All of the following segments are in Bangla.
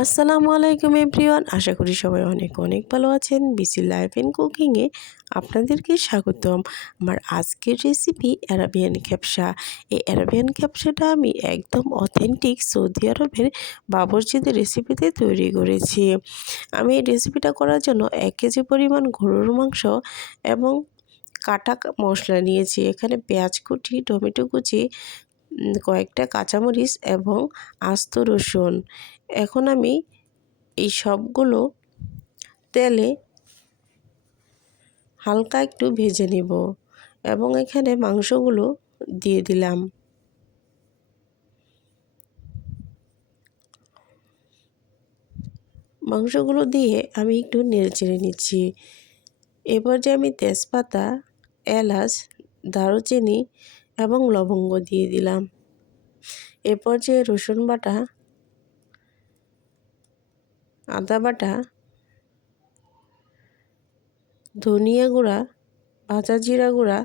আসসালামু আলাইকুম এভরিওয়ান। আশা করি সবাই অনেক অনেক ভালো আছেন। বিসি লাইফ অ্যান্ড কুকিংয়ে আপনাদেরকে স্বাগতম। আমার আজকের রেসিপি অ্যারাবিয়ান খ্যাপসা এই অ্যারাবিয়ান খ্যাপসাটা আমি একদম অথেন্টিক সৌদি আরবের বাবরচিদের রেসিপিতে তৈরি করেছি। আমি এই রেসিপিটা করার জন্য এক কেজি পরিমাণ গরুর মাংস এবং কাটা মশলা নিয়েছি। এখানে পেঁয়াজ কুচি, টমেটো কুচি কয়েকটা কাঁচামরিচ এবং আস্ত রসুন। এখন আমি এই সবগুলো তেলে হালকা একটু ভেজে নিব এবং এখানে মাংসগুলো দিয়ে দিলাম। মাংসগুলো দিয়ে আমি একটু নেড়ে চেড়ে নিচ্ছি। এবার যে আমি তেজপাতা, এলাচ, দারুচিনি এবং লবঙ্গ দিয়ে দিলাম। এরপর যে রসুন বাটা আদা বাটা, ধনিয়া গুঁড়া, ভাজা জিরা গুঁড়া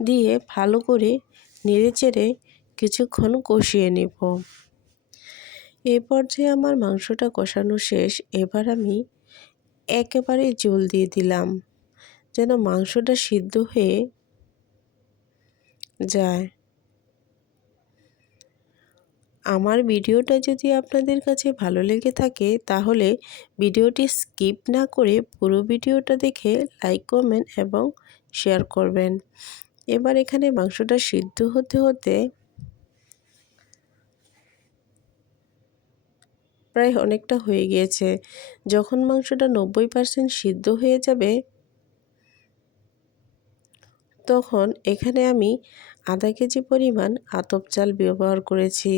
দিয়ে ভালো করে নেড়ে চেড়ে কিছুক্ষণ কষিয়ে নেব। এ পর্যায়ে আমার মাংসটা কষানো শেষ। এবার আমি একেবারে জল দিয়ে দিলাম, যেন মাংসটা সিদ্ধ হয়ে যায়। আমার ভিডিওটা যদি আপনাদের কাছে ভালো লেগে থাকে, তাহলে ভিডিওটি স্কিপ না করে পুরো ভিডিওটা দেখে লাইক, কমেন্ট এবং শেয়ার করবেন। এবার এখানে মাংসটা সিদ্ধ হতে হতে প্রায় অনেকটা হয়ে গিয়েছে। যখন মাংসটা নব্বই পার্সেন্ট সিদ্ধ হয়ে যাবে, তখন এখানে আমি আধা কেজি পরিমাণ আতপ চাল ব্যবহার করেছি।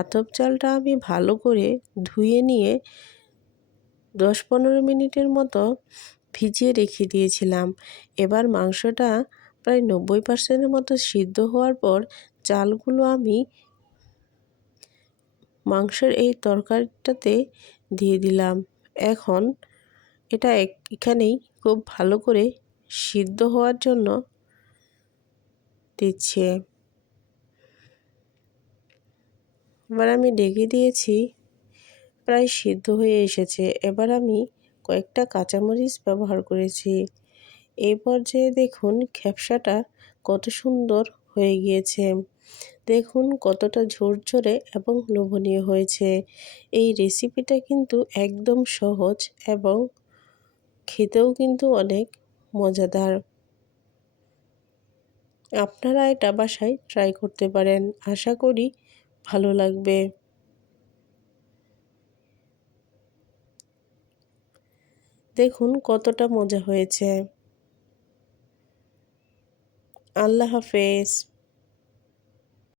আতপ চালটা আমি ভালো করে ধুয়ে নিয়ে দশ পনেরো মিনিটের মতো ভিজিয়ে রেখে দিয়েছিলাম। এবার মাংসটা প্রায় নব্বই পার্সেন্টের মতো সিদ্ধ হওয়ার পর চালগুলো আমি মাংসের এই তরকারিটাতে দিয়ে দিলাম। এখন এটা এখানেই খুব ভালো করে সিদ্ধ হওয়ার জন্য দিচ্ছে। এবার আমি ডেকে দিয়েছি, প্রায় সিদ্ধ হয়ে এসেছে। এবার আমি কয়েকটা কাঁচামরিচ ব্যবহার করেছি। এই পর্যায়ে দেখুন খ্যাপসাটা কত সুন্দর হয়ে গিয়েছে। দেখুন কতটা ঝরঝরে এবং লোভনীয় হয়েছে। এই রেসিপিটা কিন্তু একদম সহজ এবং খেতেও কিন্তু অনেক মজাদার। আপনারা এটা বাসায় ট্রাই করতে পারেন। আশা করি ভালো লাগবে। দেখুন কতটা মজা হয়েছে। আল্লাহ হাফেজ।